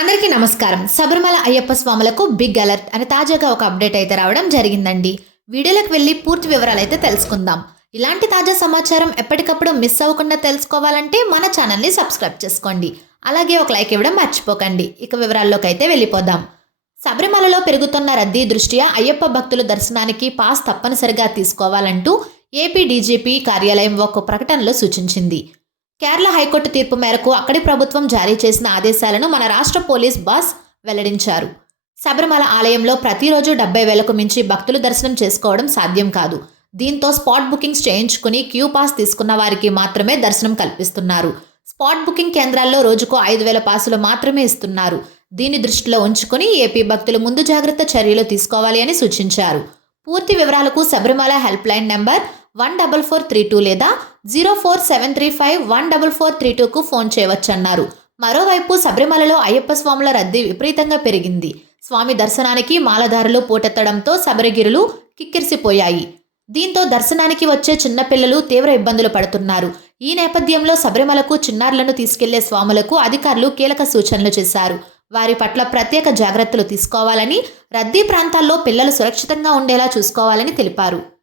అందరికీ నమస్కారం. శబరిమల అయ్యప్ప స్వాములకు బిగ్ అలర్ట్ అని తాజాగా ఒక అప్డేట్ అయితే రావడం జరిగిందండి. వీడియోలకు వెళ్ళి పూర్తి వివరాలు అయితే తెలుసుకుందాం. ఇలాంటి తాజా సమాచారం ఎప్పటికప్పుడు మిస్ అవ్వకుండా తెలుసుకోవాలంటే మన ఛానల్ని సబ్స్క్రైబ్ చేసుకోండి. అలాగే ఒక లైక్ ఇవ్వడం మర్చిపోకండి. ఇక వివరాల్లోకి అయితే వెళ్ళిపోదాం. శబరిమలలో పెరుగుతున్న రద్దీ దృష్ట్యా అయ్యప్ప భక్తుల దర్శనానికి పాస్ తప్పనిసరిగా తీసుకోవాలంటూ ఏపీ డీజీపీ కార్యాలయం ఒక ప్రకటనలో సూచించింది. కేరళ హైకోర్టు తీర్పు మేరకు అక్కడి ప్రభుత్వం జారీ చేసిన ఆదేశాలను మన రాష్ట్ర పోలీస్ బాస్ వెల్లడించారు. శబరిమల ఆలయంలో ప్రతిరోజు డెబ్బై వేలకు మించి భక్తులు దర్శనం చేసుకోవడం సాధ్యం కాదు. దీంతో స్పాట్ బుకింగ్స్ చేయించుకుని క్యూ పాస్ తీసుకున్న వారికి మాత్రమే దర్శనం కల్పిస్తున్నారు. స్పాట్ బుకింగ్ కేంద్రాల్లో రోజుకు ఐదు వేల పాసులు మాత్రమే ఇస్తున్నారు. దీని దృష్టిలో ఉంచుకుని ఏపీ భక్తులు ముందు జాగ్రత్త చర్యలు తీసుకోవాలి అని సూచించారు. పూర్తి వివరాలకు Sabarimala help line number one double four three two లేదా zero four seven three five one double four three టూకు phone చేయవచ్చన్నారు. మరోవైపు శబరిమలలో అయ్యప్ప స్వాముల రద్దీ విపరీతంగా పెరిగింది. స్వామి దర్శనానికి మాలధారులు పోటెత్తడంతో శబరిగిరులు కిక్కిరిసిపోయాయి. దీంతో దర్శనానికి వచ్చే చిన్నపిల్లలు తీవ్ర ఇబ్బందులు పడుతున్నారు. ఈ నేపథ్యంలో శబరిమలకు చిన్నారులను తీసుకెళ్ళే స్వాములకు అధికారులు కీలక సూచనలు చేశారు. వారి పట్ల ప్రత్యేక జాగ్రత్తలు తీసుకోవాలని రద్దీ ప్రాంతాల్లో పిల్లలు సురక్షితంగా ఉండేలా చూసుకోవాలని తెలిపారు.